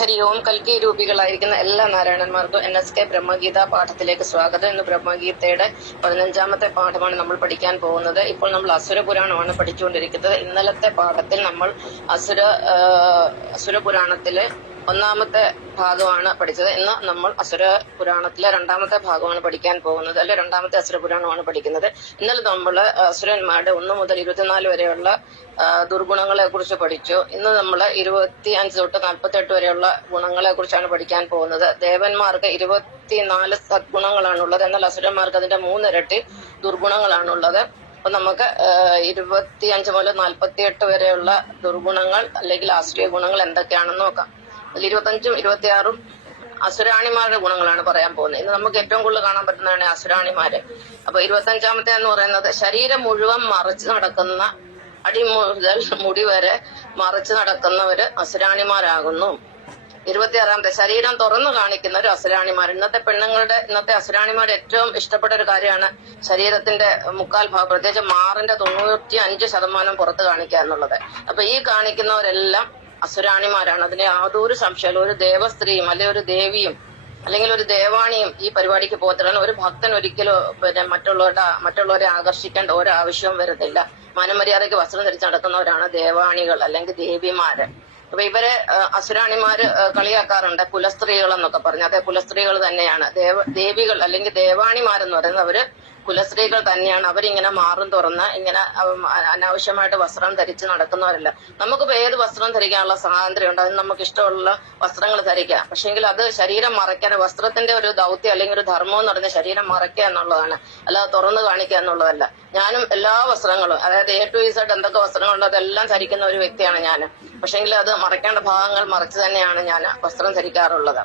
ഹരി ഓം കൽക്കി രൂപികളായിരിക്കുന്ന എല്ലാ നാരായണന്മാർക്കും എൻ എസ് കെ ബ്രഹ്മഗീത പാഠത്തിലേക്ക് സ്വാഗതം. ഇന്ന് ബ്രഹ്മഗീതയുടെ പതിനഞ്ചാമത്തെ പാഠമാണ് നമ്മൾ പഠിക്കാൻ പോകുന്നത്. ഇപ്പോൾ നമ്മൾ അസുര പുരാണമാണ് പഠിച്ചുകൊണ്ടിരിക്കുന്നത്. ഇന്നലത്തെ പാഠത്തിൽ നമ്മൾ അസുര അസുരപുരാണത്തിലെ അസുര പുരാണത്തിലെ ഒന്നാമത്തെ ഭാഗമാണ് പഠിച്ചത്. ഇന്ന് നമ്മൾ അസുര പുരാണത്തിലെ രണ്ടാമത്തെ ഭാഗമാണ് പഠിക്കാൻ പോകുന്നത് അല്ലെ രണ്ടാമത്തെ അസുര പുരാണമാണ് പഠിക്കുന്നത്. ഇന്നലെ നമ്മൾ അസുരന്മാരുടെ ഒന്ന് മുതൽ ഇരുപത്തിനാല് വരെയുള്ള ദുർഗുണങ്ങളെ കുറിച്ച് പഠിച്ചു. ഇന്ന് നമ്മൾ ഇരുപത്തി അഞ്ച് തൊട്ട് നാൽപ്പത്തെട്ട് വരെയുള്ള ഗുണങ്ങളെ കുറിച്ചാണ് പഠിക്കാൻ പോകുന്നത്. ദേവന്മാർക്ക് ഇരുപത്തിനാല് സദ്ഗുണങ്ങളാണുള്ളത്. എന്നാൽ അസുരന്മാർക്ക് അതിന്റെ മൂന്നിരട്ടി ദുർഗുണങ്ങളാണുള്ളത്. അപ്പൊ നമുക്ക് ഇരുപത്തി അഞ്ച് മുതൽ നാൽപ്പത്തി എട്ട് വരെയുള്ള ദുർഗുണങ്ങൾ അല്ലെങ്കിൽ ആശ്രയ ഗുണങ്ങൾ എന്തൊക്കെയാണെന്ന് നോക്കാം. അതിൽ ഇരുപത്തഞ്ചും ഇരുപത്തിയാറും അസുരാണിമാരുടെ ഗുണങ്ങളാണ് പറയാൻ പോകുന്നത്. ഇന്ന് നമുക്ക് ഏറ്റവും കൂടുതൽ കാണാൻ പറ്റുന്നതാണ് അസുരാണിമാര്. അപ്പൊ ഇരുപത്തഞ്ചാമത്തെ എന്ന് പറയുന്നത് ശരീരം മുഴുവൻ മറിച്ച് നടക്കുന്ന അടി മുതൽ മുടി വരെ മറിച്ച് നടക്കുന്നവര് അസുരാണിമാരാകുന്നു. ഇരുപത്തിയാറാമത്തെ ശരീരം തുറന്നു കാണിക്കുന്ന ഒരു അസുരാണിമാർ ഇന്നത്തെ പെണ്ണുങ്ങളുടെ ഇന്നത്തെ അസുരാണിമാരുടെ ഏറ്റവും ഇഷ്ടപ്പെട്ട ഒരു കാര്യമാണ് ശരീരത്തിന്റെ മുക്കാൽ ഭാഗം പ്രത്യേകിച്ച് മാറിന്റെ തൊണ്ണൂറ്റി അഞ്ച് ശതമാനം പുറത്ത് കാണിക്കുക എന്നുള്ളത്. അപ്പൊ ഈ കാണിക്കുന്നവരെല്ലാം അസുരാണിമാരാണ്. അതിന് യാതൊരു സംശയമല്ല. ഒരു ദേവസ്ത്രീയും അല്ലെ ഒരു ദേവിയും അല്ലെങ്കിൽ ഒരു ദേവാണിയും ഈ പരിപാടിക്ക് പോകത്തില്ല. ഒരു ഭക്തൻ ഒരിക്കലും പിന്നെ മറ്റുള്ളവരുടെ മറ്റുള്ളവരെ ആകർഷിക്കേണ്ട ഒരു ആവശ്യവും വരുന്നില്ല മനമര്യാദയ്ക്ക് വസ്ത്രം ധരിച്ച് നടക്കുന്നവരാണ് ദേവാണികൾ അല്ലെങ്കിൽ ദേവിമാര്. അപ്പൊ ഇവരെ അസുരാണിമാര് കളിയാക്കാറുണ്ട്. കുലസ്ത്രീകൾ എന്നൊക്കെ പറഞ്ഞു. അതെ കുലസ്ത്രീകൾ തന്നെയാണ്. ദേവ ദേവികൾ അല്ലെങ്കിൽ ദേവാണിമാരെന്ന് പറയുന്നത് അവർ കുലസ്ത്രീകൾ തന്നെയാണ് അവരിങ്ങനെ മാറും തുറന്ന് ഇങ്ങനെ അനാവശ്യമായിട്ട് വസ്ത്രം ധരിച്ച് നടക്കുന്നവരല്ല. നമുക്കിപ്പോ ഏത് വസ്ത്രം ധരിക്കാനുള്ള സ്വാതന്ത്ര്യം ഉണ്ട് അതിന് നമുക്ക് ഇഷ്ടമുള്ള വസ്ത്രങ്ങൾ ധരിക്കാം. പക്ഷെങ്കിൽ അത് ശരീരം മറയ്ക്കാൻ വസ്ത്രത്തിന്റെ ഒരു ദൗത്യം അല്ലെങ്കിൽ ഒരു ധർമ്മം എന്ന് പറയുന്നത് ശരീരം മറയ്ക്കുക എന്നുള്ളതാണ്. അല്ലാതെ തുറന്നു കാണിക്കുക എന്നുള്ളതല്ല. ഞാനും എല്ലാ വസ്ത്രങ്ങളും അതായത് എ ടു ഇസഡ് എന്തൊക്കെ വസ്ത്രങ്ങളുണ്ടോ അതെല്ലാം ധരിക്കുന്ന ഒരു വ്യക്തിയാണ് ഞാൻ പക്ഷെങ്കിൽ അത് മറയ്ക്കേണ്ട ഭാഗങ്ങൾ മറച്ച് തന്നെയാണ് ഞാൻ വസ്ത്രം ധരിക്കാറുള്ളത്.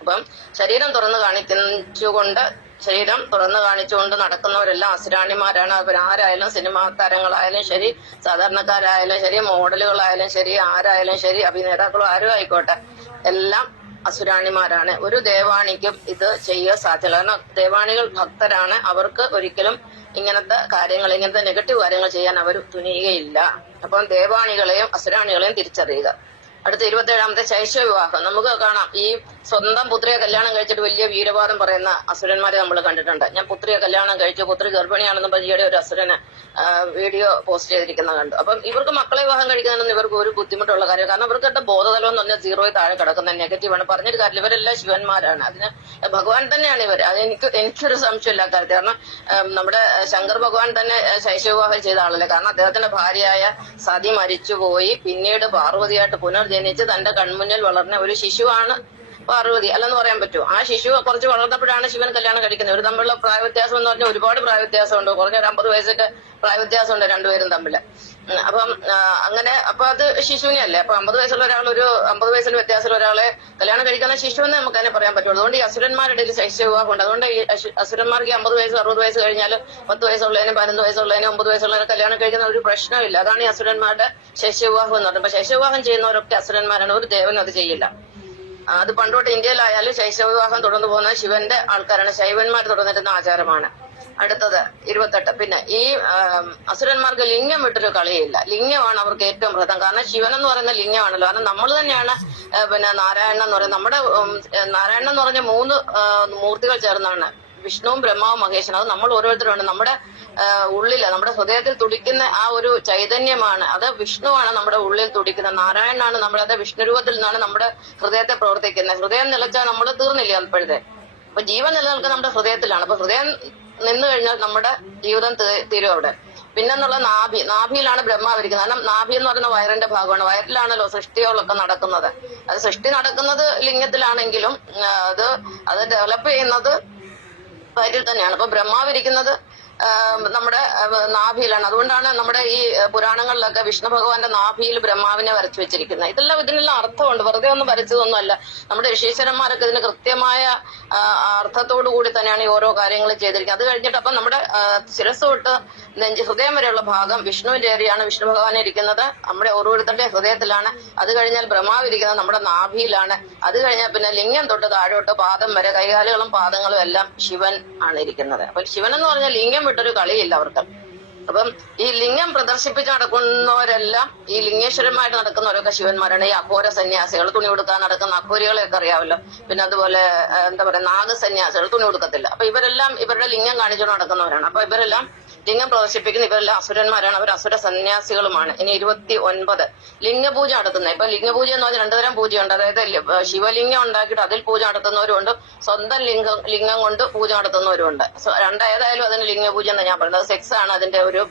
അപ്പം ശരീരം തുറന്നു കാണിച്ചുകൊണ്ട് ശരീരം തുറന്നു കാണിച്ചുകൊണ്ട് നടക്കുന്നവരെല്ലാം അസുരാണിമാരാണ്. അവരാരായാലും സിനിമാ താരങ്ങളായാലും ശരി സാധാരണക്കാരായാലും ശരി മോഡലുകളായാലും ശരി ആരായാലും ശരി അഭിനേതാക്കളും ആരും ആയിക്കോട്ടെ. എല്ലാം അസുരാണിമാരാണ്. ഒരു ദേവാണിക്കും ഇത് ചെയ്യാൻ സാധ്യത കാരണം ദേവാണികൾ ഭക്തരാണ്. അവർക്ക് ഒരിക്കലും ഇങ്ങനത്തെ കാര്യങ്ങൾ ഇങ്ങനത്തെ നെഗറ്റീവ് കാര്യങ്ങൾ ചെയ്യാൻ അവർ തുനിയുകയില്ല. അപ്പം ദേവാണികളെയും അസുരാണികളെയും തിരിച്ചറിയുക. അടുത്ത ഇരുപത്തേഴാമത്തെ ശൈശവ വിവാഹം നമുക്ക് കാണാം. ഈ സ്വന്തം പുത്രിയെ കല്യാണം കഴിച്ചിട്ട് വലിയ വീരവാദം പറയുന്ന അസുരന്മാരെ നമ്മൾ കണ്ടിട്ടുണ്ട്. ഞാൻ പുത്രിയെ കല്യാണം കഴിച്ചു പുത്രി ഗർഭിണിയാണെന്ന് പരിചയുടെ ഒരു അസുരന് വീഡിയോ പോസ്റ്റ് ചെയ്തിരിക്കുന്നത് കണ്ടു. അപ്പം ഇവർക്ക് മക്കളെ വിവാഹം കഴിക്കുന്നതിനൊന്നും ഇവർക്ക് ഒരു ബുദ്ധിമുട്ടുള്ള കാര്യം കാരണം ഇവർക്ക് ബോധതലം എന്ന് പറഞ്ഞാൽ സീറോയിൽ താഴെ കിടക്കുന്ന നെഗറ്റീവാണ് പറഞ്ഞൊരു കാര്യം ഇവരെല്ലാം ശിവന്മാരാണ്. അതിന് ഭഗവാൻ തന്നെയാണ് ഇവർ അത് എനിക്ക് എനിക്കൊരു സംശയമില്ല കാര്യത്തിൽ. കാരണം നമ്മുടെ ശങ്കർ ഭഗവാൻ തന്നെ ശൈശവ വിവാഹം ചെയ്ത ആളല്ലേ. കാരണം അദ്ദേഹത്തിന്റെ ഭാര്യയായ സതി മരിച്ചുപോയി. പിന്നീട് പാർവതിയായിട്ട് പുനർജനിച്ച് തന്റെ കൺമുന്നിൽ വളർന്ന ഒരു ശിശുവാണ് പാർവതി അല്ലെന്ന് പറയാൻ പറ്റുമോ? ആ ശിശു കുറച്ച് വളർന്നപ്പോഴാണ് ശിവൻ കല്യാണം കഴിക്കുന്നത്. ഒരു തമ്മിലുള്ള പ്രായ വ്യത്യാസം എന്ന് പറഞ്ഞാൽ ഒരുപാട് പ്രായ വ്യത്യാസമുണ്ട് കുറഞ്ഞ ഒരു അമ്പത് വയസ്സൊക്കെ പ്രായ വ്യത്യാസമുണ്ട് രണ്ടുപേരും തമ്മിൽ അപ്പം അങ്ങനെ അപ്പൊ അത് ശിശുവിനെ അല്ലേ അപ്പൊ അമ്പത് വയസ്സുള്ള ഒരാൾ ഒരു അമ്പത് വയസ്സിൽ വ്യത്യാസമുള്ള ഒരാളെ കല്യാണം കഴിക്കുന്ന ശിശു എന്ന് നമുക്ക് അതിനെ പറയാൻ പറ്റുള്ളൂ. അതുകൊണ്ട് ഈ അസുരന്മാരുടെ ഇടയിൽ ശൈശവ വിവാഹമുണ്ട്. അതുകൊണ്ട് ഈ അസുരന്മാർക്ക് അമ്പത് വയസ്സ് അറുപത് വയസ്സ് കഴിഞ്ഞാൽ പത്ത് വയസ്സുള്ളതിനും പതിനൊന്ന് വയസ്സുള്ളതിനും ഒമ്പത് വയസ്സുള്ളതിനും കല്യാണം കഴിക്കുന്ന ഒരു പ്രശ്നമില്ല. അതാണ് ഈ അസുരന്മാരുടെ ശൈശവവിവാഹം എന്ന് പറയുന്നത്. അപ്പൊ ശൈശവവിവാഹം ചെയ്യുന്നവരൊക്കെ അസുരന്മാരാണ്. ഒരു ദേവൻ അത് ചെയ്യില്ല. അത് പണ്ടോട്ട് ഇന്ത്യയിലായാലും ശൈശവ വിവാഹം തുടർന്നു പോകുന്ന ശിവന്റെ ആൾക്കാരാണ്. ശൈവന്മാർ തുടർന്നിരുന്ന ആചാരമാണ്. അടുത്തത് ഇരുപത്തെട്ട്. പിന്നെ ഈ അസുരന്മാർക്ക് ലിംഗം വിട്ടൊരു കളിയില്ല. ലിംഗമാണ് അവർക്ക് ഏറ്റവും പ്രധാനം. കാരണം ശിവൻ എന്ന് പറയുന്ന ലിംഗമാണല്ലോ. കാരണം നമ്മൾ തന്നെയാണ് പിന്നെ നാരായണൻ എന്ന് പറയുന്നത് നമ്മുടെ നാരായണൻ എന്ന് പറഞ്ഞ മൂന്ന് മൂർത്തികൾ ചേർന്നാണ്. വിഷ്ണുവും ബ്രഹ്മാവും മഹേശനും അത് നമ്മൾ ഓരോരുത്തരുമാണ് നമ്മുടെ ഉള്ളിൽ നമ്മുടെ ഹൃദയത്തിൽ തുടിക്കുന്ന ആ ഒരു ചൈതന്യമാണ്. അത് വിഷ്ണുവാണ് നമ്മുടെ ഉള്ളിൽ തുടിക്കുന്നത്. നാരായണനാണ് നമ്മൾ അത് വിഷ്ണു രൂപത്തിൽ നിന്നാണ് നമ്മുടെ ഹൃദയത്തെ പ്രവർത്തിക്കുന്നത്. ഹൃദയം നിലച്ചാൽ നമ്മൾ തീർന്നില്ല അപ്പോഴത്തെ. അപ്പൊ ജീവൻ നിലനിൽക്കുന്ന നമ്മുടെ ഹൃദയത്തിലാണ്. അപ്പൊ ഹൃദയം നിന്നു കഴിഞ്ഞാൽ നമ്മുടെ ജീവിതം തീരും അവിടെ. പിന്നെന്നുള്ള നാഭി നാഭിയിലാണ് ബ്രഹ്മാവിരിക്കുന്നത് കാരണം നാഭി എന്ന് പറയുന്ന വയറിന്റെ ഭാഗമാണ്. വയറിലാണല്ലോ സൃഷ്ടികളൊക്കെ നടക്കുന്നത്. അത് സൃഷ്ടി നടക്കുന്നത് ലിംഗത്തിലാണെങ്കിലും അത് അത് ഡെവലപ്പ് ചെയ്യുന്നത് വയറ്റിൽ തന്നെയാണ്. അപ്പൊ ബ്രഹ്മാവിരിക്കുന്നത് നമ്മുടെ നാഭിയിലാണ്. അതുകൊണ്ടാണ് നമ്മുടെ ഈ പുരാണങ്ങളിലൊക്കെ വിഷ്ണു ഭഗവാന്റെ നാഭിയിൽ ബ്രഹ്മാവിനെ വരച്ചു വെച്ചിരിക്കുന്നത്. ഇതെല്ലാം ഇതിനെല്ലാം അർത്ഥമുണ്ട്. വെറുതെ ഒന്നും വരച്ചതൊന്നും അല്ല നമ്മുടെ ഋഷീശ്വരന്മാരൊക്കെ ഇതിന് കൃത്യമായ അർത്ഥത്തോടു കൂടി തന്നെയാണ് ഈ ഓരോ കാര്യങ്ങൾ ചെയ്തിരിക്കുന്നത്. അത് കഴിഞ്ഞിട്ട് അപ്പം നമ്മുടെ ശിരസ് തൊട്ട് നെഞ്ച് ഹൃദയം വരെയുള്ള ഭാഗം വിഷ്ണുവിന്റെ ഏരിയയാണ് വിഷ്ണു ഭഗവാൻ ഇരിക്കുന്നത്. നമ്മുടെ ഓരോരുത്തരുടെ ഹൃദയത്തിലാണ്. അത് കഴിഞ്ഞാൽ ബ്രഹ്മാവ് ഇരിക്കുന്നത് നമ്മുടെ നാഭിയിലാണ്. അത് കഴിഞ്ഞാൽ പിന്നെ ലിംഗം തൊട്ട് താഴോട്ട് പാദം വരെ കൈകാലുകളും പാദങ്ങളും എല്ലാം ശിവൻ ആണ് ഇരിക്കുന്നത്. അപ്പൊ ശിവൻ എന്ന് പറഞ്ഞാൽ ലിംഗം വിട്ടൊരു കളിയില്ല അവർക്ക്. അപ്പം ഈ ലിംഗം പ്രദർശിപ്പിച്ച് നടക്കുന്നവരെല്ലാം ഈ ലിംഗേശ്വരന്മായിട്ട് നടക്കുന്നവരൊക്കെ ശിവന്മാരാണ് ഈ അഘോര സന്യാസികൾ തുണി കൊടുക്കാൻ നടക്കുന്ന അഘോരികളെയൊക്കെ അറിയാമല്ലോ. പിന്നെ അതുപോലെ എന്താ പറയാ നാഗ സന്യാസികൾ തുണി കൊടുക്കത്തില്ല അപ്പൊ ഇവരെല്ലാം ഇവരുടെ ലിംഗം കാണിച്ചുകൊണ്ട് നടക്കുന്നവരാണ്. അപ്പൊ ഇവരെല്ലാം ലിംഗം പ്രദർശിപ്പിക്കുന്ന ഇവരെല്ലാം അസുരന്മാരാണ്. അവർ അസുര സന്യാസികളുമാണ്. ഇനി ഇരുപത്തി ഒൻപത് ലിംഗപൂജ നടത്തുന്നത്. ഇപ്പൊ ലിംഗപൂജ എന്ന് പറഞ്ഞാൽ രണ്ടുതരം പൂജയുണ്ട്. അതായത് ശിവലിംഗം ഉണ്ടാക്കിയിട്ട് അതിൽ പൂജ നടത്തുന്നവരുണ്ട് സ്വന്തം ലിംഗം ലിംഗം കൊണ്ട് പൂജ നടത്തുന്നവരുണ്ട് രണ്ടേതായാലും അതിന് ലിംഗപൂജ എന്ന് ഞാൻ പറയുന്നത് സെക്സ് ആണ് അതിന്റെ ഒരു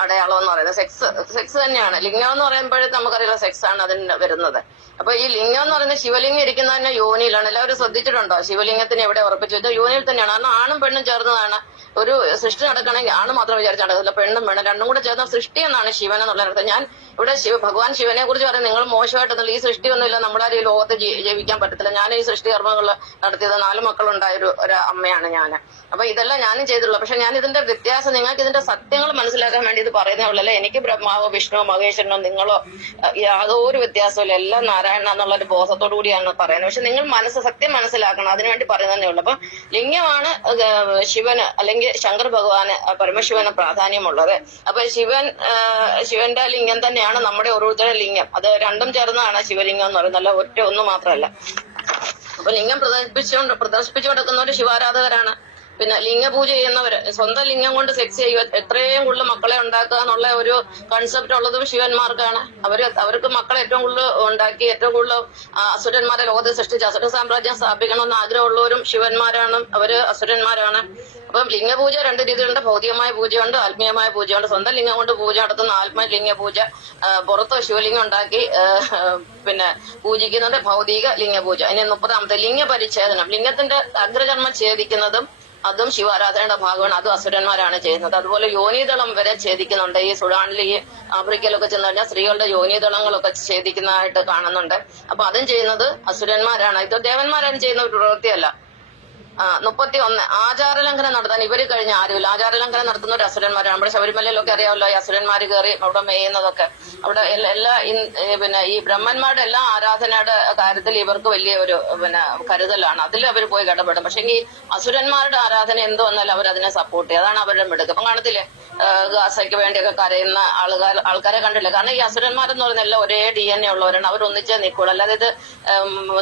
അടയാളം എന്ന് പറയുന്നത് സെക്സ് സെക്സ് തന്നെയാണ്. ലിംഗം എന്ന് പറയുമ്പോഴേ നമുക്കറിയാം സെക്സ് ആണ് അതിന് വരുന്നത്. അപ്പൊ ഈ ലിംഗം എന്ന് പറയുന്നത് ശിവലിംഗം ഇരിക്കുന്നത് തന്നെ യോനിയിലാണ്. എല്ലാവരും ശ്രദ്ധിച്ചിട്ടുണ്ടോ? ശിവലിംഗത്തിന് എവിടെ ഉറപ്പിച്ചു? വെച്ചാൽ യോനിയിൽ തന്നെയാണ്. കാരണം ആണും പെണ്ണും ചേർന്നതാണ്. ഒരു സൃഷ്ടി നടക്കണമെങ്കിൽ ആണ് മാത്രം വിചാരിച്ച് നടക്കുന്നില്ല പെണ്ണും വേണം. രണ്ടും കൂടെ ചേർന്ന സൃഷ്ടി എന്നാണ് ശിവൻ എന്നുള്ള അർത്ഥം. ഞാൻ ഇവിടെ ശിവ ഭഗവാൻ ശിവനെ കുറിച്ച് പറയാം നിങ്ങൾ മോശമായിട്ടൊന്നുമില്ല. ഈ സൃഷ്ടിയൊന്നുമില്ല. നമ്മുടെ ഈ ലോകത്ത് ജീവിക്കാൻ പറ്റത്തില്ല. ഞാൻ ഈ സൃഷ്ടി കർമ്മങ്ങൾ നടത്തിയത് നാല് മക്കളുണ്ടായ ഒരു ഒരു അമ്മയാണ് ഞാൻ. അപ്പൊ ഇതെല്ലാം ഞാനും ചെയ്തിട്ടുള്ളൂ. പക്ഷെ ഞാൻ ഇതിന്റെ വ്യത്യാസം നിങ്ങൾക്ക് ഇതിന്റെ സത്യങ്ങൾ മനസ്സിലാക്കാൻ വേണ്ടി ഇത് പറയുന്നേ ഉള്ളല്ലേ? എനിക്ക് ബ്രഹ്മാവോ വിഷ്ണുവോ മഹേശ്വരനോ നിങ്ങളോ യാതൊരു വ്യത്യാസമില്ല എല്ലാം നാരായണ എന്നുള്ള ഒരു ബോധത്തോടു കൂടിയാണ് പറയുന്നത്. പക്ഷെ നിങ്ങൾ മനസ്സ് സത്യം മനസ്സിലാക്കണം. അതിനുവേണ്ടി പറയുന്നതേ ഉള്ളൂ. അപ്പൊ ലിംഗമാണ് ശിവന് അല്ലെങ്കിൽ ശങ്കർ ഭഗവാന് പരമശിവന് പ്രാധാന്യമുള്ളത്. അപ്പൊ ശിവൻ ശിവന്റെ ലിംഗം തന്നെയാണ് നമ്മുടെ ഓരോരുത്തരുടെ ലിംഗം. അത് രണ്ടും ചേർന്നതാണ് ശിവലിംഗം എന്ന് പറയുന്നത്. അല്ല ഒറ്റ ഒന്ന് മാത്രമല്ല. അപ്പൊ ലിംഗം പ്രദർശിപ്പിച്ചുകൊണ്ട് പ്രദർശിപ്പിച്ചു കൊടുക്കുന്നവര് ശിവാരാധകരാണ്. പിന്നെ ലിംഗപൂജ ചെയ്യുന്നവര് സ്വന്തം ലിംഗം കൊണ്ട് സെക്സ് ചെയ്യുക എത്രയും കൂടുതൽ മക്കളെ ഉണ്ടാക്കുക എന്നുള്ള ഒരു കൺസെപ്റ്റ് ഉള്ളതും ശിവന്മാർക്കാണ്. അവർ അവർക്ക് മക്കളെ ഏറ്റവും കൂടുതൽ ഉണ്ടാക്കി ഏറ്റവും കൂടുതൽ അസുരന്മാരെ ലോകത്തെ സൃഷ്ടിച്ച് അസുര സാമ്രാജ്യം സ്ഥാപിക്കണമെന്ന് ആഗ്രഹമുള്ളവരും ശിവന്മാരാണ്. അവർ അസുരന്മാരാണ്. അപ്പം ലിംഗപൂജ രണ്ട് രീതിയിലുണ്ട്. ഭൗതികമായ പൂജയുണ്ട് ആത്മീയമായ പൂജയുണ്ട്. സ്വന്തം ലിംഗം കൊണ്ട് പൂജ നടത്തുന്ന ആത്മലിംഗ പൂജ പുറത്ത് ശിവലിംഗം ഉണ്ടാക്കി പിന്നെ പൂജിക്കുന്നത് ഭൗതിക ലിംഗപൂജ ഇനി മുപ്പതാമത്തെ ലിംഗ പരിച്ഛേദനം. ലിംഗത്തിന്റെ അഗ്രചർമ്മം ഛേദിക്കുന്നതും അതും ശിവാരാധനയുടെ ഭാഗമാണ് അതും അസുരന്മാരാണ് ചെയ്യുന്നത്. അതുപോലെ യോനിതളം വരെ ഛേദിക്കുന്നുണ്ട്. ഈ സുഡാനിൽ ഈ ആഫ്രിക്കയിലൊക്കെ ചെന്ന് കഴിഞ്ഞാൽ സ്ത്രീകളുടെ യോനിതളങ്ങളൊക്കെ ഛേദിക്കുന്നതായിട്ട് കാണുന്നുണ്ട്. അപ്പൊ അതും ചെയ്യുന്നത് അസുരന്മാരാണ്. ഇത് ദേവന്മാരാണ് ചെയ്യുന്ന ഒരു പ്രവൃത്തിയല്ല. മുപ്പത്തി ഒന്ന് ആചാരലംഘനം നടത്താൻ ഇവർ കഴിഞ്ഞ ആരുമില്ല. ആചാരലംഘനം നടത്തുന്ന ഒരു അസുരന്മാരാണ്. നമ്മുടെ ശബരിമലയിലൊക്കെ അറിയാമല്ലോ ഈ അസുരന്മാർ കയറി അവിടെ മേയുന്നതൊക്കെ. അവിടെ എല്ലാ പിന്നെ ഈ ബ്രഹ്മന്മാരുടെ എല്ലാ ആരാധനയുടെ കാര്യത്തിൽ ഇവർക്ക് വലിയ ഒരു പിന്നെ കരുതലാണ്. അതിൽ അവർ പോയി ഇടപെടും. പക്ഷെ ഈ അസുരന്മാരുടെ ആരാധന എന്തോ വന്നാലും അവർ അതിനെ സപ്പോർട്ട് ചെയ്യും. അതാണ് അവരുടെ മിടുക്ക്. അപ്പം കാണത്തില്ലേ? ഗാസയ്ക്ക് വേണ്ടിയൊക്കെ കരയുന്ന ആൾക്കാർ ആൾക്കാരെ കണ്ടില്ല? കാരണം ഈ അസുരന്മാരെന്ന് പറയുന്ന എല്ലാം ഒരേ ഡി എൻ എ ഉള്ളവരാണ്. അവർ ഒന്നിച്ചേ നിൽക്കുള്ളൂ. അല്ലാതെ ഇത്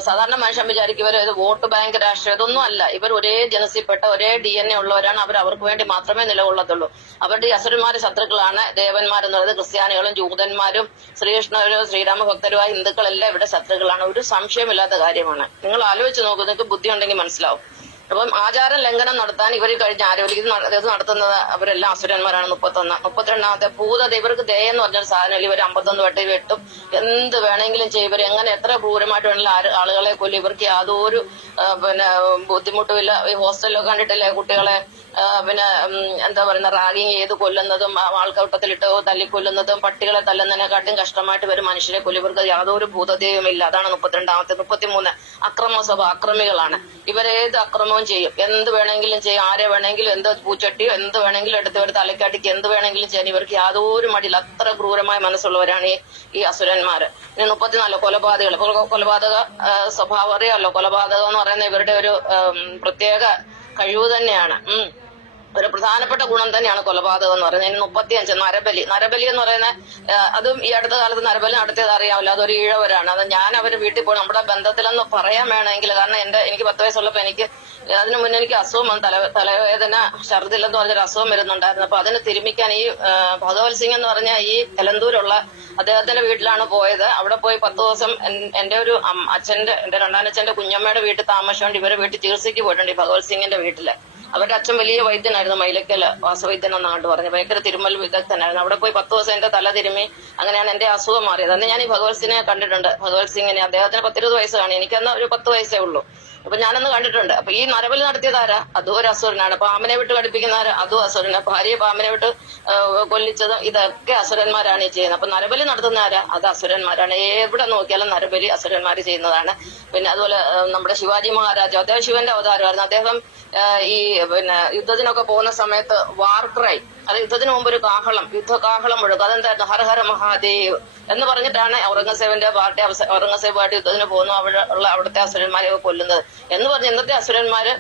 സാധാരണ മനുഷ്യൻ വിചാരിക്കും ഇത് വോട്ട് ബാങ്ക് രാഷ്ട്രീയം ഇതൊന്നും അല്ല. ഇവർ ഒരേ ജനസിൽപ്പെട്ട ഒരേ ഡി എൻ എ ഉള്ളവരാണ്. അവർ അവർക്ക് വേണ്ടി മാത്രമേ നിലകൊള്ളത്തുള്ളൂ. അവരുടെ അസുരന്മാര് ശത്രുക്കളാണ്. ദേവന്മാരെന്ന് പറയുന്നത് ക്രിസ്ത്യാനികളും ജൂതന്മാരും ശ്രീകൃഷ്ണരും ശ്രീരാമ ഭക്തരുമായ ഹിന്ദുക്കളെല്ലാം ഇവിടെ ശത്രുക്കളാണ്. ഒരു സംശയമില്ലാത്ത കാര്യമാണ്. നിങ്ങൾ ആലോചിച്ച് നോക്കൂ നിങ്ങൾക്ക് ബുദ്ധി ഉണ്ടെങ്കിൽ മനസ്സിലാവും. അപ്പം ആചാര ലംഘനം നടത്താൻ ഇവർ കഴിഞ്ഞ ആരോഗ്യം നടത്തുന്നത് അവരെല്ലാം അസുരന്മാരാണ്. മുപ്പത്തൊന്ന് മുപ്പത്തിരണ്ടാമത്തെ ഭൂതത ഇവർക്ക് ദയ എന്ന് പറഞ്ഞൊരു സാധനം ഇവർ അമ്പത്തൊന്ന് വട്ടി വെട്ടും. എന്ത് വേണമെങ്കിലും ചെയ്യും. ഇവർ എങ്ങനെ എത്ര ക്രൂരമായിട്ട് വേണമെങ്കിലും ആളുകളെ കൊല്ലും. ഇവർക്ക് യാതൊരു പിന്നെ ബുദ്ധിമുട്ടുമില്ല. ഈ ഹോസ്റ്റലിലൊക്കെ കണ്ടിട്ടില്ലേ കുട്ടികളെ? പിന്നെ എന്താ പറയുന്ന റാഗിങ് ചെയ്ത് കൊല്ലുന്നതും ആൾക്കൂട്ടത്തിലിട്ട് തല്ലിക്കൊല്ലുന്നതും പട്ടികളെ തല്ലുന്നതിനെക്കാട്ടും കഷ്ടമായിട്ട് വരും മനുഷ്യരെ കൊല്ലും യാതൊരു ഭൂതദേവും ഇല്ല അതാണ് മുപ്പത്തിരണ്ടാമത്തെ മുപ്പത്തിമൂന്ന് അക്രമ സ്വഭാവ അക്രമികളാണ്. ഇവരേത് അക്രമവും ചെയ്യും. എന്ത് വേണമെങ്കിലും ചെയ്യും ആരെ വേണമെങ്കിലും എന്ത് പൂച്ചട്ടിയോ എന്ത് വേണമെങ്കിലും എടുത്ത് ഇവർ തലക്കാട്ടിക്ക് എന്ത് വേണമെങ്കിലും ചെയ്യാൻ ഇവർക്ക് യാതൊരു മടിയില്ല. അത്ര ക്രൂരമായ മനസ്സുള്ളവരാണ് ഈ ഈ അസുരന്മാര്. ഇനി മുപ്പത്തിനാല് കൊലപാതകൾ. കൊലപാതക സ്വഭാവം അറിയാമല്ലോ. കൊലപാതകം എന്ന് പറയുന്ന ഇവരുടെ ഒരു പ്രത്യേക കഴിവ് തന്നെയാണ്. ഉം. ഒരു പ്രധാനപ്പെട്ട ഗുണം തന്നെയാണ് കൊലപാതകം എന്ന് പറയുന്നത്. ഇനി മുപ്പത്തിയഞ്ച് നരബലി. നരബലി എന്ന് പറയുന്ന അതും ഈ അടുത്ത കാലത്ത് നരബലി നടത്തിയത് അറിയാമല്ലോ. അതൊരു ഈഴവരാണ്. അത് ഞാൻ അവർ വീട്ടിൽ പോയി നമ്മുടെ ബന്ധത്തിലെന്ന് പറയാൻ വേണമെങ്കിൽ കാരണം എന്റെ എനിക്ക് പത്ത് വയസ്സുള്ളപ്പോ എനിക്ക് അതിനു മുന്നേ എനിക്ക് അസുഖം വന്നു തല തലവേദന ഛർദില്ലെന്ന് പറഞ്ഞൊരു അസുഖം വരുന്നുണ്ടായിരുന്നു. അപ്പൊ അതിന് തിരുമിക്കാൻ ഈ ഭഗവത് സിംഗ് എന്ന് പറഞ്ഞ ഈ എലന്തൂരുള്ള അദ്ദേഹത്തിന്റെ വീട്ടിലാണ് പോയത്. അവിടെ പോയി പത്ത് ദിവസം എന്റെ ഒരു അച്ഛന്റെ എന്റെ രണ്ടാനച്ഛന്റെ കുഞ്ഞമ്മയുടെ വീട്ടിൽ താമസിച്ചുകൊണ്ട് ഇവരെ വീട്ടിൽ ചികിത്സയ്ക്ക് പോയിട്ടുണ്ട് ഈ ഭഗവത് സിംഗിന്റെ വീട്ടിൽ. അവരുടെ അച്ഛൻ വലിയ വൈദ്യനായിരുന്നു മൈലക്കൽ വാസവൈദ്യൻ എന്നാണ്ട് പറഞ്ഞു. ഭയങ്കര തിരുമൽ വിദഗ്ധനായിരുന്നു. അവിടെ പോയി പത്ത് ദിവസം എന്റെ തല തിരുമി. അങ്ങനെയാണ് എന്റെ അസുഖം മാറിയത്. അന്ന് ഞാൻ ഈ ഭഗവത് സിംഗിനെ കണ്ടിട്ടുണ്ട്. ഭഗവത് സിംഗിനെ അദ്ദേഹത്തിന് പത്തിരുപത് വയസ്സാണ് എനിക്കന്ന് ഒരു പത്ത് വയസ്സേ ഉള്ളൂ. അപ്പൊ ഞാനന്ന് കണ്ടിട്ടുണ്ട്. അപ്പൊ ഈ നരബലി നടത്തിയതാരാ? അതും ഒരു അസുരനാണ്. പാമ്പിനെ വിട്ട് കടിപ്പിക്കുന്നവര് അതും അസുരനാണ് ഭാര്യയെ പാമ്പിനെ വിട്ട് കൊല്ലിച്ചതും ഇതൊക്കെ അസുരന്മാരാണ് ഈ ചെയ്യുന്നത്. അപ്പൊ നരബലി നടത്തുന്ന ആരാ അത് അസുരന്മാരാണ്. എവിടെ നോക്കിയാലും നരബലി അസുരന്മാര് ചെയ്യുന്നതാണ്. പിന്നെ അതുപോലെ നമ്മുടെ ശിവാജി മഹാരാജ് അദ്ദേഹം ശിവന്റെ അവതാരമായിരുന്നു. അദ്ദേഹം ഈ പിന്നെ യുദ്ധത്തിനൊക്കെ പോകുന്ന സമയത്ത് വാർ ക്രൈ അത് യുദ്ധത്തിന് മുമ്പ് ഒരു കാഹളം യുദ്ധ കാഹളം അതെന്തായിരുന്നു? ഹര ഹര മഹാദേവ് എന്ന് പറഞ്ഞിട്ടാണ് ഔറംഗസേബിന്റെ പാർട്ടി ഔറംഗസേബുമായിട്ട് യുദ്ധത്തിന് പോകുന്നു അവിടെ ഉള്ള അവിടുത്തെ അസുരന്മാരെ കൊല്ലുന്നത്. എന്ന് പറഞ്ഞ് ഇന്നത്തെ അസുരന്മാര്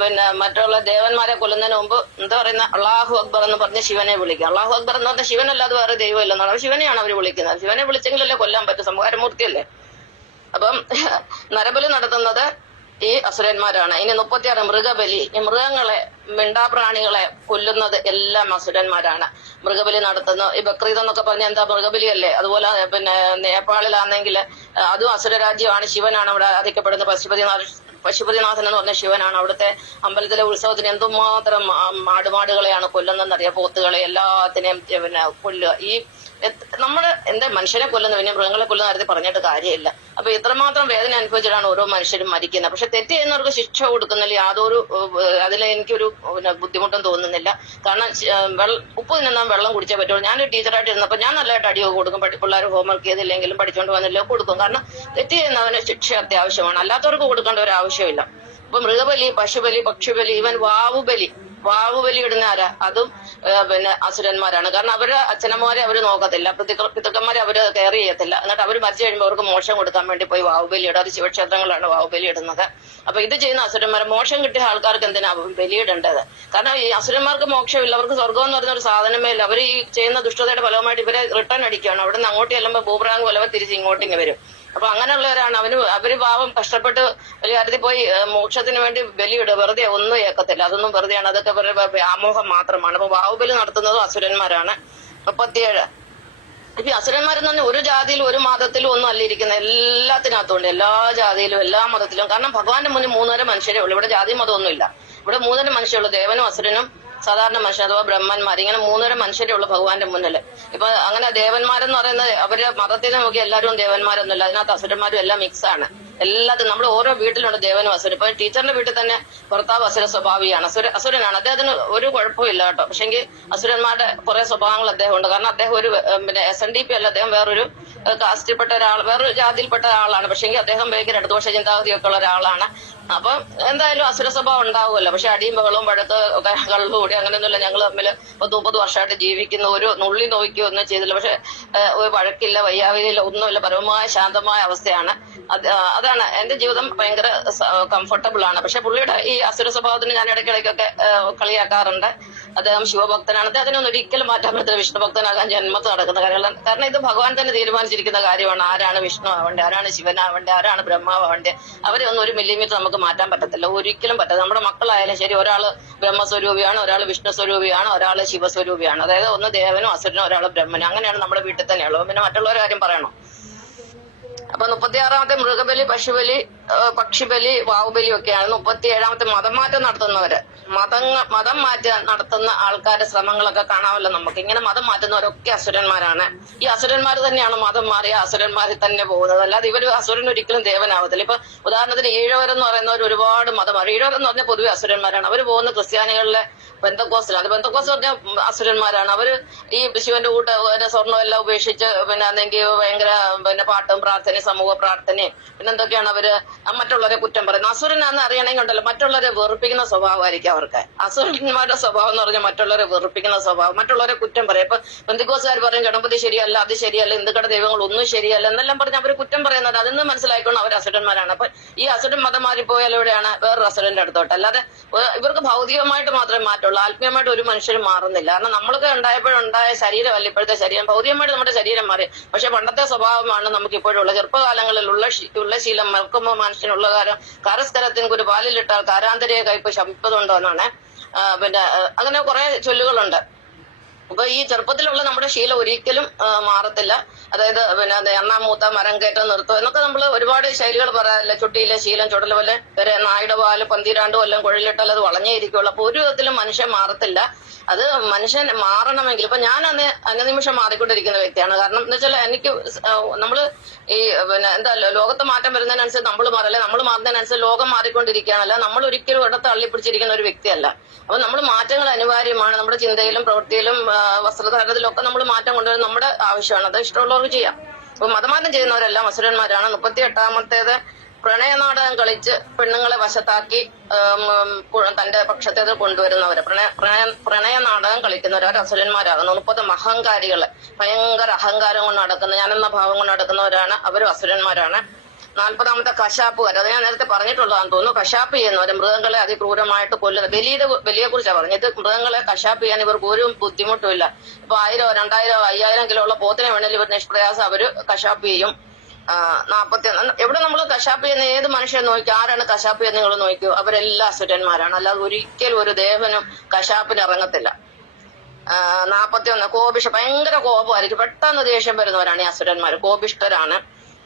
പിന്നെ മറ്റുള്ള ദേവന്മാരെ കൊല്ലുന്നതിന് മുമ്പ് എന്താ പറയുന്ന? അള്ളാഹു അക്ബർ എന്ന് പറഞ്ഞ് ശിവനെ വിളിക്കുക. അള്ളാഹു അക്ബർ എന്ന് പറഞ്ഞാൽ ശിവനല്ലാതെ വേറെ ദൈവമില്ലെന്നാണ്. ശിവനെയാണ് അവർ വിളിക്കുന്നത്. ശിവനെ വിളിച്ചെങ്കിലല്ലേ കൊല്ലാൻ പറ്റും. സംഹാരമൂർത്തിയല്ലേ? അപ്പം നരബലി നടത്തുന്നത് ഈ അസുരന്മാരാണ്. ഇനി മുപ്പത്തിയാറ് മൃഗബലി ഈ മൃഗങ്ങളെ മിണ്ടാപ്രാണികളെ കൊല്ലുന്നത് എല്ലാം അസുരന്മാരാണ്. മൃഗബലി നടത്തുന്നു. ഈ ബക്രീദ് എന്നൊക്കെ പറഞ്ഞ എന്താ മൃഗബലി അല്ലേ അതുപോലെ പിന്നെ നേപ്പാളിലാണെങ്കിൽ അതും അസുരരാജ്യമാണ്. ശിവനാണ് അവിടെ അധികപ്പെടുന്നത് പശുപതിനാഥ് പശുപതിനാഥൻ എന്ന് പറഞ്ഞ ശിവനാണ് അവിടുത്തെ അമ്പലത്തിലെ ഉത്സവത്തിന് എന്തുമാത്രം ആടുമാടുകളെയാണ് കൊല്ലുന്നതെന്നറിയാം. പോത്തുകളെ എല്ലാത്തിനെയും പിന്നെ കൊല്ലുക. ഈ നമ്മൾ എന്താ മനുഷ്യനെ കൊല്ലുന്ന പിന്നെ മൃഗങ്ങളെ കൊല്ലുന്ന കാര്യത്തിൽ പറഞ്ഞിട്ട് കാര്യമില്ല. അപ്പൊ ഇത്രമാത്രം വേദന അനുഭവിച്ചിട്ടാണ് ഓരോ മനുഷ്യരും മരിക്കുന്നത്. പക്ഷെ തെറ്റ് ചെയ്യുന്നവർക്ക് ശിക്ഷ കൊടുക്കുന്നതിൽ യാതൊരു അതിൽ എനിക്കൊരു പിന്നെ ബുദ്ധിമുട്ടും തോന്നുന്നില്ല. കാരണം ഉപ്പ് നിന്നാൽ വെള്ളം കുടിച്ചേ പറ്റുള്ളൂ. ഞാനൊരു ടീച്ചറായിട്ട് ഇരുന്നപ്പോൾ ഞാൻ നല്ലതായിട്ട് അടിയൊക്കെ കൊടുക്കും. പിള്ളേർ ഹോംവർക്ക് ചെയ്തില്ലെങ്കിലും പഠിച്ചുകൊണ്ട് വന്നില്ലോ കൊടുക്കും. കാരണം തെറ്റ് ചെയ്യുന്നവന് ശിക്ഷ അത്യാവശ്യമാണ്. അല്ലാത്തവർക്ക് കൊടുക്കേണ്ട ഒരു ആവശ്യമില്ല. ഇപ്പൊ മൃഗബലി പശുബലി പക്ഷിബലി ഇവൻ വാവുബലി വാവുബലി ഇടുന്ന ആരാ? അതും പിന്നെ അസുരന്മാരാണ്. കാരണം അവരെ അച്ഛനന്മാരെ അവർ നോക്കത്തില്ല. പിതൃക്ക- പിതൃക്കന്മാരെ അവർ കെയർ ചെയ്യത്തില്ല. എന്നിട്ട് അവർ മരിച്ചു കഴിയുമ്പോൾ അവർക്ക് മോശം കൊടുക്കാൻ വേണ്ടി പോയി വാവുബലി ഇടും അത് ശിവക്ഷേത്രങ്ങളാണ് വാവുബലി ഇടുന്നത്. അപ്പൊ ഇത് ചെയ്യുന്ന അസുരന്മാരെ മോശം കിട്ടിയ ആൾക്കാർക്ക് എന്തിനാ ബലിയിടേണ്ടത്? കാരണം ഈ അസുരന്മാർക്ക് മോക്ഷമില്ല. അവർക്ക് സ്വർഗം എന്ന് പറയുന്ന ഒരു സാധനമേ ഇല്ല. അവർ ഈ ചെയ്യുന്ന ദുഷ്ടതയുടെ ഫലമായിട്ട് ഇവരെ റിട്ടേൺ അടിക്കുകയാണ്. അവിടെ നിന്ന് അങ്ങോട്ട് ചെല്ലുമ്പോൾ ഭൂപ്രാങ്ക് പോലെ തിരിച്ച് ഇങ്ങോട്ടിങ്ങ് വരും. അപ്പൊ അങ്ങനെയുള്ളവരാണ്. അവന് അവർ പാവം കഷ്ടപ്പെട്ട് ഒരു കാര്യത്തിൽ പോയി മോക്ഷത്തിന് വേണ്ടി ബലിയിടുക. വെറുതെ ഒന്നും ഏക്കത്തില്ല. അതൊന്നും വെറുതെയാണ്. അതൊക്കെ വ്യാമോഹം മാത്രമാണ്. അപ്പൊ ബാഹുബലി നടത്തുന്നതും അസുരന്മാരാണ്. മുപ്പത്തിയേഴ്. ഇപ്പൊ അസുരന്മാരെന്ന് പറഞ്ഞാൽ ഒരു ജാതിയിലും ഒരു മതത്തിലും ഒന്നും അല്ല ഇരിക്കുന്നത്. എല്ലാത്തിനകത്തുണ്ട് എല്ലാ ജാതിയിലും എല്ലാ മതത്തിലും. കാരണം ഭഗവാന്റെ മുന്നിൽ മൂന്നര മനുഷ്യരേ ഉള്ളൂ. ഇവിടെ ജാതി മതമൊന്നുമില്ല ഇവിടെ മൂന്നര മനുഷ്യരുള്ളൂ ദേവനും അസുരനും സാധാരണ മനുഷ്യൻ അഥവാ ബ്രഹ്മന്മാർ ഇങ്ങനെ മൂന്നര മനുഷ്യരേ ഉള്ളൂ ഭഗവാന്റെ മുന്നിൽ ഇപ്പൊ അങ്ങനെ ദേവന്മാരെന്ന് പറയുന്നത് അവരുടെ മതത്തിനെ നോക്കി എല്ലാവരും ദേവന്മാരൊന്നുമില്ല അതിനകത്ത് അസുരന്മാരും എല്ലാം മിക്സ് ആണ്. എല്ലാത്തിനും നമ്മൾ ഓരോ വീട്ടിലുണ്ട് ദേവനും അസുരൻ ഇപ്പൊ ടീച്ചറിന്റെ വീട്ടിൽ തന്നെ ഭർത്താവ് അസുര സ്വഭാവിയാണ്. അസുര അസുരനാണ്. അദ്ദേഹത്തിന് ഒരു കുഴപ്പമില്ല കേട്ടോ. പക്ഷെങ്കിൽ അസുരന്മാരുടെ കുറെ സ്വഭാവങ്ങൾ അദ്ദേഹം ഉണ്ട്. കാരണം അദ്ദേഹം ഒരു പിന്നെ എസ് എൻ ഡി പി അല്ല. അദ്ദേഹം വേറൊരു കാസ്റ്റിൽപ്പെട്ട ഒരാൾ വേറൊരു ജാതിയിൽപ്പെട്ട ആളാണ്. പക്ഷെങ്കിൽ അദ്ദേഹം ഭയങ്കര ഇടതുപക്ഷ ചിന്താഗതിയൊക്കെ ഉള്ള ഒരാളാണ്. അപ്പൊ എന്തായാലും അസുര സ്വഭാവം ഉണ്ടാവുമല്ലോ. പക്ഷെ അടിയും ബഹളവും പഴുത്ത് കള്ളും കൂടി അങ്ങനെയൊന്നുമില്ല. ഞങ്ങൾ തമ്മിൽ പത്ത് മുപ്പത് വർഷമായിട്ട് ജീവിക്കുന്ന. ഒരു നുള്ളി നോക്കിയോ ഒന്നും ചെയ്തില്ല. പക്ഷെ ഒരു വഴക്കില്ല വയ്യാവില്ല ഒന്നുമില്ല. പരമമായ ശാന്തമായ അവസ്ഥയാണ്. അത് ആ, അതാണ് എന്റെ ജീവിതം ഭയങ്കര കംഫർട്ടബിൾ ആണ്. പക്ഷെ പുള്ളിയുടെ ഈ അസുര സ്വഭാവത്തിന് ഞാൻ ഇടയ്ക്കിടയ്ക്കൊക്കെ കളിയാക്കാറുണ്ട്. അദ്ദേഹം ശിവഭക്തനാണ്. അതിനൊന്നും ഒരിക്കലും മാറ്റാൻ പറ്റില്ല വിഷ്ണു ഭക്തനാകാൻ ജന്മത്ത് നടക്കുന്ന കാര്യങ്ങളാണ്. കാരണം ഇത് ഭഗവാൻ തന്നെ തീരുമാനിച്ചിരിക്കുന്ന കാര്യമാണ്. ആരാണ് വിഷ്ണു ആവേണ്ടത് ആരാണ് ശിവനാവേണ്ടത് ആരാണ് ബ്രഹ്മാവേണ്ടത് അവരെ ഒന്നും ഒരു മില്ലിമീറ്റർ നമുക്ക് മാറ്റാൻ പറ്റത്തില്ല. ഒരിക്കലും പറ്റത്തില്ല നമ്മുടെ മക്കളായാലും ശരി ഒരാൾ ബ്രഹ്മസ്വരൂപിയാണ് ഒരാൾ വിഷ്ണു സ്വരൂപിയാണ് ഒരാൾ ശിവസ്വരൂപിയാണ്. അതായത് ഒന്ന് ദേവനും അസുരനും ഒരാൾ ബ്രഹ്മനും. അങ്ങനെയാണ് നമ്മുടെ വീട്ടിൽ തന്നെയുള്ളത്. പിന്നെ മറ്റുള്ളവരെ കാര്യം പറയണോ? അപ്പൊ മുപ്പത്തി ആറാമത്തെ മൃഗബലി പശുബലി പക്ഷിബലി വാവുബലി ഒക്കെയാണ് മുപ്പത്തി ഏഴാമത്തെ മതം മാറ്റം നടത്തുന്നവര്. മതങ്ങ മതം മാറ്റം നടത്തുന്ന ആൾക്കാരുടെ ശ്രമങ്ങളൊക്കെ കാണാമല്ലോ നമുക്ക്. ഇങ്ങനെ മതം മാറ്റുന്നവരൊക്കെ അസുരന്മാരാണ്. ഈ അസുരന്മാർ തന്നെയാണ് മതം മാറിയ അസുരന്മാരിൽ തന്നെ പോകുന്നത്. അല്ലാതെ ഇവർ അസുരൻ ഒരിക്കലും ദേവനാവത്തില്ല. ഇപ്പൊ ഉദാഹരണത്തിന് ഈഴവരെന്ന് പറയുന്നവർ ഒരുപാട് മതം മാറി. ഈഴവരെന്ന് പറഞ്ഞാൽ പൊതുവെ അസുരന്മാരാണ്. അവർ പോകുന്ന ക്രിസ്ത്യാനികളിലെ ബന്ധക്കോസിലാണ് ബന്ധക്കോസ് പറഞ്ഞ അസുരന്മാരാണ്. അവർ ഈ ശിവന്റെ കൂട്ട പിന്നെ സ്വർണം എല്ലാം ഉപേക്ഷിച്ച് പിന്നെ അല്ലെങ്കിൽ ഭയങ്കര പിന്നെ പാട്ടും പ്രാർത്ഥനയും സമൂഹ പ്രാർത്ഥനയും പിന്നെ എന്തൊക്കെയാണ് അവർ മറ്റുള്ളവരെ കുറ്റം പറയുന്നത്. അസുരനാന്ന് അറിയണമെങ്കിൽ ഉണ്ടല്ലോ മറ്റുള്ളവരെ വെറുപ്പിക്കുന്ന സ്വഭാവമായിരിക്കും അവർക്ക്. അസുരന്മാരുടെ സ്വഭാവം എന്ന് പറഞ്ഞാൽ മറ്റുള്ളവരെ വെറുപ്പിക്കുന്ന സ്വഭാവം. മറ്റുള്ളവരെ കുറ്റം പറയും. ഇപ്പൊ ബന്ധുക്കോസുകാർ പറയും ഗണപതി ശരിയല്ല അത് ശരിയല്ല ഹിന്ദുക്കളുടെ ദൈവങ്ങൾ ഒന്നും ശരിയല്ല എന്നെല്ലാം പറഞ്ഞ് അവർ കുറ്റം പറയുന്നത്. അതിന്ന് മനസ്സിലാക്കിക്കൊണ്ട് അവർ അസുരന്മാരാണ്. അപ്പൊ ഈ അസുരൻ മതം മാറിപ്പോയാൽ എവിടെയാണ്? വേറൊരു അസുരന്റെ അടുത്തോട്ട്. അല്ലാതെ ഇവർക്ക് ഭൗതികമായിട്ട് മാത്രമേ മാറ്റുള്ളൂ ആത്മീയമായിട്ട് ഒരു മനുഷ്യരും മാറുന്നില്ല. കാരണം നമ്മളൊക്കെ ഉണ്ടായപ്പോഴുണ്ടായ ശരീരമല്ല ഇപ്പോഴത്തെ ശരീരം. ഭൗതികമായിട്ട് നമ്മുടെ ശരീരം മാറി. പക്ഷെ പണ്ടത്തെ സ്വഭാവമാണ് നമുക്ക് ഇപ്പോഴുള്ള ചെറുപ്പകാലങ്ങളിലുള്ള ഉള്ള ശീലം മറക്കുമ്പോൾ മനുഷ്യനുള്ള കാലം കരസ്കരത്തിന് ഒരു പാലിലിട്ടാൽ കാരാന്തരിയെ കയ്പ് ശമിപ്പതുണ്ടോ എന്നാണ് പിന്നെ അങ്ങനെ കുറെ ചൊല്ലുകളുണ്ട്. അപ്പൊ ഈ ചെറുപ്പത്തിലുള്ള നമ്മുടെ ശീലം ഒരിക്കലും മാറത്തില്ല. അതായത് പിന്നെ എണ്ണാം മൂത്ത മരം കയറ്റം നിർത്തും എന്നൊക്കെ നമ്മൾ ഒരുപാട് ശൈലികൾ പറയാറില്ല ചുട്ടിയിലെ ശീലം ചുടല പോലെ വരെ നായുടെ പാൽ പന്തിരാണ്ട് കൊല്ലം കുഴലിട്ടാൽ അത് വളഞ്ഞേ ഇരിക്കുള്ളൂ. അപ്പൊ ഒരു വിധത്തിലും മനുഷ്യൻ മാറത്തില്ല. അത് മനുഷ്യൻ മാറണമെങ്കിൽ ഇപ്പൊ ഞാൻ അന്ന് അന്നനിമിഷം മാറിക്കൊണ്ടിരിക്കുന്ന വ്യക്തിയാണ്. കാരണം എന്ന് വെച്ചാൽ എനിക്ക് നമ്മൾ ഈ പിന്നെ എന്താ ലോകത്ത് മാറ്റം വരുന്നതിനനുസരിച്ച് നമ്മൾ മാറല്ലേ? നമ്മൾ മാറുന്നതിനനുസരിച്ച് ലോകം മാറിക്കൊണ്ടിരിക്കുകയാണല്ല? നമ്മൾ ഒരിക്കലും ഇവിടെ തള്ളിപ്പിടിച്ചിരിക്കുന്ന ഒരു വ്യക്തിയല്ല. അപ്പൊ നമ്മൾ മാറ്റങ്ങൾ അനിവാര്യമാണ്. നമ്മുടെ ചിന്തയിലും പ്രവൃത്തിയിലും വസ്ത്രധാരണത്തിലും ഒക്കെ നമ്മൾ മാറ്റം കൊണ്ടുവരുന്നത് നമ്മുടെ ആവശ്യമാണ്. അത് ഇഷ്ടമുള്ളവർക്ക് ചെയ്യാം. അപ്പൊ മതമാറ്റം ചെയ്യുന്നവരെല്ലാം അസുരന്മാരാണ്. മുപ്പത്തി എട്ടാമത്തേത് പ്രണയനാടകം കളിച്ച് പെണ്ണുങ്ങളെ വശത്താക്കി തന്റെ പക്ഷത്തേത് കൊണ്ടുവരുന്നവര്. പ്രണയ പ്രണയ പ്രണയ നാടകം കളിക്കുന്നവർ അവർ അസുരന്മാരാകുന്നു. മുപ്പത് അഹങ്കാരികൾ ഭയങ്കര അഹങ്കാരം കൊണ്ട് നടക്കുന്ന ഞാനെന്ന ഭാവം കൊണ്ട് നടക്കുന്നവരാണ് അവരും അസുരന്മാരാണ്. നാൽപ്പതാമത്തെ കശാപ്പുകാർ അത് ഞാൻ നേരത്തെ പറഞ്ഞിട്ടുള്ളതാന്ന് തോന്നുന്നു. കശാപ്പ് ചെയ്യുന്നവര് മൃഗങ്ങളെ അതിക്രൂരമായിട്ട് കൊല്ലുന്നത് ബലിയുടെ ബലിയെ കുറിച്ചാണ് പറഞ്ഞത്. മൃഗങ്ങളെ കശാപ്പ് ചെയ്യാൻ ഇവർക്ക് ഒരു ബുദ്ധിമുട്ടുമില്ല ഇപ്പൊ ആയിരോ രണ്ടായിരോ അയ്യായിരം കിലോ ഉള്ള പോത്തിനെ വേണേലും ഇവർ നിഷ്പ്രയാസം അവർ കശാപ്പ് ചെയ്യും. നാപ്പത്തി എവിടെ നമ്മൾ കശാപ്പ് ചെയ്യുന്ന ഏത് മനുഷ്യനെ നോക്കി ആരാണ് കശാപ്പ് ചെയ്യുന്ന നിങ്ങൾ നോക്കൂ അവരെല്ലാം അസുരന്മാരാണ്. അല്ലാതെ ഒരിക്കലും ഒരു ദേവനും കശാപ്പിന് ഇറങ്ങത്തില്ല. നാപ്പത്തി ഒന്ന് കോപിഷ ഭയങ്കര കോപമായിരിക്കും. പെട്ടെന്ന് ദേഷ്യം വരുന്നവരാണ് ഈ അസുരന്മാർ കോപിഷ്ടരാണ്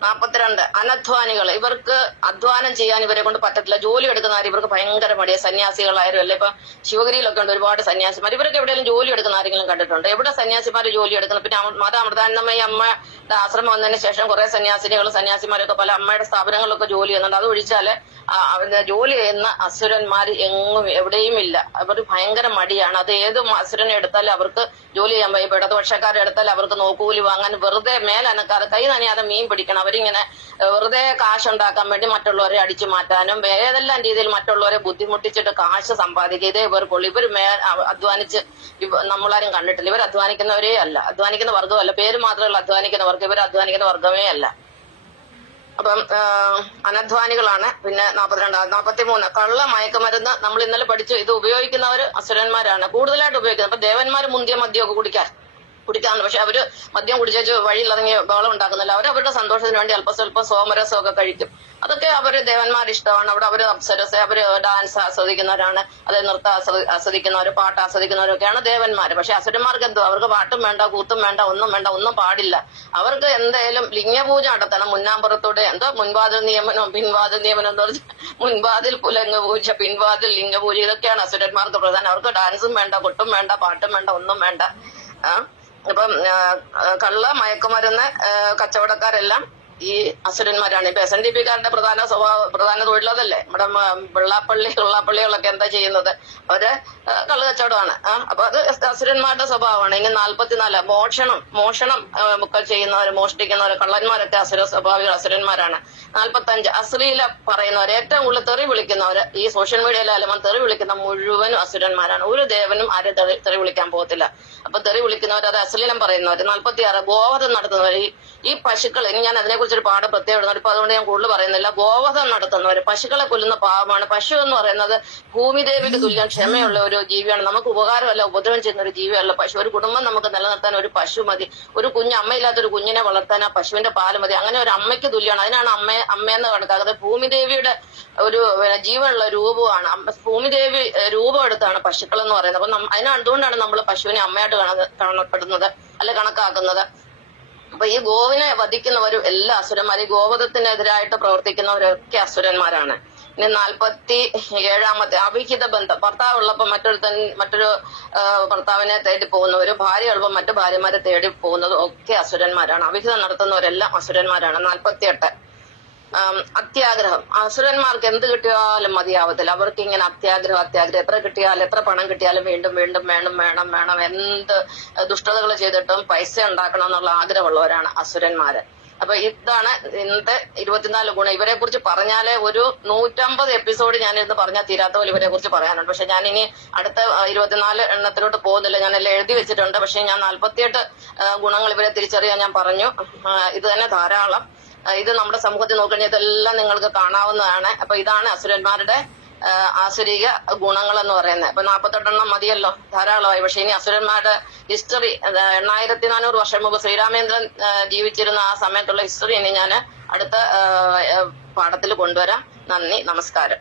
നാപ്പത്തിരണ്ട് അനധ്വാനികൾ. ഇവർക്ക് അധ്വാനം ചെയ്യാൻ ഇവരെ കൊണ്ട് പറ്റത്തില്ല. ജോലി എടുക്കുന്നവർ ഇവർക്ക് ഭയങ്കര മടിയ. സന്യാസികളായാലും അല്ലെ ഇപ്പൊ ശിവഗിരിയിലൊക്കെ ഉണ്ട്. ഒരുപാട് സന്യാസിമാർ. ഇവരൊക്കെ എവിടെയെങ്കിലും ജോലി എടുക്കുന്ന ആരെങ്കിലും കണ്ടിട്ടുണ്ട്? എവിടെ സന്യാസിമാർ ജോലി എടുക്കുന്നത് പിന്നെ മത മാതാ അമൃതാനന്ദമയി അമ്മയുടെ ആശ്രമം വന്നതിന് ശേഷം കുറെ സന്യാസിനികളും സന്യാസിമാരൊക്കെ പല അമ്മയുടെ സ്ഥാപനങ്ങളിലൊക്കെ ജോലി ചെയ്യുന്നുണ്ട്. അത് ഒഴിച്ചാൽ ജോലി ചെയ്യുന്ന അസുരന്മാർ എങ്ങും എവിടെയും ഇല്ല. അവർ ഭയങ്കര മടിയാണ്. അത് ഏത് അസുരനെ എടുത്താലും അവർക്ക് ജോലി ചെയ്യാൻ വയ്യ. ഇപ്പൊ ഇടതുപക്ഷക്കാരെ എടുത്താൽ അവർക്ക് നോക്കൂലി വാങ്ങാൻ വെറുതെ മേലനക്കാതെ കൈ നനയാതെ മീൻ പിടിക്കണം. അവരിങ്ങനെ വെറുതെ കാശ് ഉണ്ടാക്കാൻ വേണ്ടി മറ്റുള്ളവരെ അടിച്ചു മാറ്റാനും ഏതെല്ലാം രീതിയിൽ മറ്റുള്ളവരെ ബുദ്ധിമുട്ടിച്ചിട്ട് കാശ് സമ്പാദിക്കുക ഇതേ ഇവർക്കുള്ളൂ ഇവർ മേ അധ്വാനിച്ച് നമ്മളാരും കണ്ടിട്ടില്ല. ഇവർ അധ്വാനിക്കുന്നവരേ അല്ല. അധ്വാനിക്കുന്ന വർഗമല്ല. പേര് മാത്രമല്ല അധ്വാനിക്കുന്ന വർഗം ഇവർ അധ്വാനിക്കുന്ന വർഗമേ അല്ല. അപ്പം അനധ്വാനികളാണ്. പിന്നെ നാൽപ്പത്തിരണ്ട് നാൽപ്പത്തി മൂന്ന് കള്ള മയക്കുമരുന്ന് നമ്മൾ ഇന്നലെ പഠിച്ചു. ഇത് ഉപയോഗിക്കുന്നവർ അസുരന്മാരാണ്. കൂടുതലായിട്ട് ഉപയോഗിക്കുന്നത്. അപ്പൊ ദേവന്മാർ മുന്തിയ മദ്യമൊക്കെ കുടിക്കാൻ. കുടിക്കാറുണ്ട് പക്ഷെ അവർ മദ്യം കുടിച്ചു വഴിയിലിറങ്ങി ബഹളം ഉണ്ടാക്കുന്നില്ല. അവർ അവരുടെ സന്തോഷത്തിന് വേണ്ടി അല്പ സ്വല്പം സോമരസം ഒക്കെ കഴിക്കും. അതൊക്കെ അവർ ദേവന്മാർ ഇഷ്ടമാണ്. അവിടെ അവർ അപ്സരസ് അവർ ഡാൻസ് ആസ്വദിക്കുന്നവരാണ്. അത് നൃത്തം ആസ്വദിക്കുന്നവർ പാട്ട് ആസ്വദിക്കുന്നവരൊക്കെയാണ് ദേവന്മാർ പക്ഷെ അസുരന്മാർക്ക് എന്തോ അവർക്ക് പാട്ടും വേണ്ട കൂത്തും വേണ്ട ഒന്നും വേണ്ട ഒന്നും പാടില്ല. അവർക്ക് എന്തായാലും ലിംഗപൂജ നടത്തണം. മുന്നാമ്പുറത്തൂടെ എന്തോ മുൻവാതിൽ നിയമനം പിൻവാതിൽ നിയമനം എന്ന് പറഞ്ഞാൽ മുൻവാതിൽ പുലങ്ങ പൂജ പിൻവാതിൽ ലിംഗപൂജ ഇതൊക്കെയാണ് അസുരന്മാർക്ക് പ്രധാനം. അവർക്ക് ഡാൻസും വേണ്ട കൊട്ടും വേണ്ട പാട്ടും വേണ്ട ഒന്നും വേണ്ട. ആ? ഇപ്പം കള്ള് മയക്കുമരുന്ന് കച്ചവടക്കാരെല്ലാം ഈ അസുരന്മാരാണ്. ഇപ്പൊ എസ് എൻ ഡി പിക്കാരുടെ പ്രധാന സ്വഭാവ പ്രധാന തൊഴിലതല്ലേ? നമ്മുടെ വെള്ളാപ്പള്ളി വെള്ളാപ്പള്ളികളൊക്കെ എന്താ ചെയ്യുന്നത്? അവർ കള്ളുകച്ചവടമാണ്. അപ്പൊ അത് അസുരന്മാരുടെ സ്വഭാവമാണ്. ഇനി നാല്പത്തിനാല് മോഷണം മോഷണം ഒക്കെ ചെയ്യുന്നവര് മോഷ്ടിക്കുന്നവര് കള്ളന്മാരൊക്കെ അസുര സ്വഭാവികൾ അസുരന്മാരാണ്. നാല്പത്തഞ്ച് അശ്ലീല പറയുന്നവര് ഏറ്റവും കൂടുതൽ തെറി വിളിക്കുന്നവര് ഈ സോഷ്യൽ മീഡിയയിലായാലും തെറി വിളിക്കുന്ന മുഴുവനും അസുരന്മാരാണ്. ഒരു ദേവനും ആരും തെറി തെറി വിളിക്കാൻ പോകത്തില്ല. അപ്പൊ തെറി വിളിക്കുന്നവർ അത് അശ്ലീലം പറയുന്നവര്. നാല്പത്തിയാറ് ഗോവധം നടത്തുന്നവർ ഈ പശുക്കൾ ഇനി ഞാൻ അതിനെക്കുറിച്ച് ഒരു പാഠം പ്രത്യേകം ഇടുന്നുണ്ട്. ഇപ്പൊ അതുകൊണ്ട് ഞാൻ കൂടുതൽ പറയുന്നില്ല. ഗോവധം നടത്തുന്നവർ പശുക്കളെ കൊല്ലുന്ന പാവമാണ് പശു എന്ന് പറയുന്നത് ഭൂമിദേവിക്ക് തുല്യം ക്ഷമയുള്ള ഒരു ജീവിയാണ്. നമുക്ക് ഉപകാരമല്ല ഉപദ്രവം ചെയ്യുന്ന ഒരു ജീവിയല്ല പശു. ഒരു കുടുംബം നമുക്ക് നിലനിർത്താൻ ഒരു പശു മതി. ഒരു കുഞ്ഞ് അമ്മയില്ലാത്ത ഒരു കുഞ്ഞിനെ വളർത്താൻ ആ പശുവിന്റെ പാൽ മതി. അങ്ങനെ ഒരു അമ്മയ്ക്ക് തുല്യമാണ് അതിനാണ് അമ്മ അമ്മയെന്ന് കണക്കാക്കുന്നത് ഭൂമിദേവിയുടെ ഒരു ജീവനുള്ള രൂപമാണ്. ഭൂമിദേവി ഏഹ്, രൂപം എടുത്താണ് പശുക്കൾ എന്ന് പറയുന്നത്. അപ്പൊ നമ്മ- അതിന് അതുകൊണ്ടാണ് നമ്മൾ പശുവിനെ അമ്മയായിട്ട് കാണ- കാണപ്പെടുന്നത് അല്ലെ കണക്കാക്കുന്നത്. അപ്പൊ ഈ ഗോവിനെ വധിക്കുന്നവരും എല്ലാ അസുരന്മാരും ഈ ഗോവധത്തിനെതിരായിട്ട് പ്രവർത്തിക്കുന്നവരൊക്കെ അസുരന്മാരാണ്. ഇനി നാൽപ്പത്തി ഏഴാമത്തെ അവിഹിത ബന്ധം. ഭർത്താവ് ഉള്ളപ്പോ മറ്റൊരു തൻ മറ്റൊരു ഭർത്താവിനെ തേടി പോകുന്നവരും ഭാര്യ ഉള്ളപ്പോൾ മറ്റു ഭാര്യമാരെ തേടി പോകുന്നതും ഒക്കെ അസുരന്മാരാണ്. അവിഹിതം നടത്തുന്നവരെല്ലാം അസുരന്മാരാണ്. നാൽപ്പത്തിയെട്ട്. ആം, അത്യാഗ്രഹം. അസുരന്മാർക്ക് എന്ത് കിട്ടിയാലും മതിയാവത്തില്ല. അവർക്ക് ഇങ്ങനെ അത്യാഗ്രഹം അത്യാഗ്രഹം. എത്ര കിട്ടിയാലും എത്ര പണം കിട്ടിയാലും വീണ്ടും വീണ്ടും വേണം വേണം വേണം. എന്ത് ദുഷ്ടതകൾ ചെയ്തിട്ടും പൈസ ഉണ്ടാക്കണം എന്നുള്ള ആഗ്രഹമുള്ളവരാണ് അസുരന്മാര്. അപ്പൊ ഇതാണ് ഇന്നത്തെ ഇരുപത്തിനാല് ഗുണം. ഇവരെ കുറിച്ച് പറഞ്ഞാലേ ഒരു നൂറ്റമ്പത് എപ്പിസോഡ് ഞാൻ ഇന്ന് പറഞ്ഞാൽ തീരാത്ത പോലെ ഇവരെ കുറിച്ച് പറയാനുണ്ട്. പക്ഷെ ഞാൻ ഇനി അടുത്ത ഇരുപത്തിനാല് എണ്ണത്തിലോട്ട് പോകുന്നില്ല. ഞാൻ എല്ലാം എഴുതി വെച്ചിട്ടുണ്ട്. പക്ഷെ ഞാൻ നാല്പത്തിയെട്ട് ഗുണങ്ങൾ ഇവരെ തിരിച്ചറിയാൻ ഞാൻ പറഞ്ഞു. ഇത് തന്നെ ധാരാളം. ഇത് നമ്മുടെ സമൂഹത്തിൽ നോക്കിക്കഴിഞ്ഞാൽ ഇതെല്ലാം നിങ്ങൾക്ക് കാണാവുന്നതാണ്. അപ്പൊ ഇതാണ് അസുരന്മാരുടെ ആസുരിക ഗുണങ്ങൾ എന്ന് പറയുന്നത്. അപ്പൊ നാൽപ്പത്തെട്ടെണ്ണം മതിയല്ലോ ധാരാളമായി. പക്ഷെ ഇനി അസുരന്മാരുടെ ഹിസ്റ്ററി എണ്ണായിരത്തി നാനൂറ് വർഷം മുമ്പ് ശ്രീരാമേന്ദ്രൻ ജീവിച്ചിരുന്ന ആ സമയത്തുള്ള ഹിസ്റ്ററി ഇനി ഞാൻ അടുത്ത പാഠത്തിൽ കൊണ്ടുവരാം. നന്ദി നമസ്കാരം.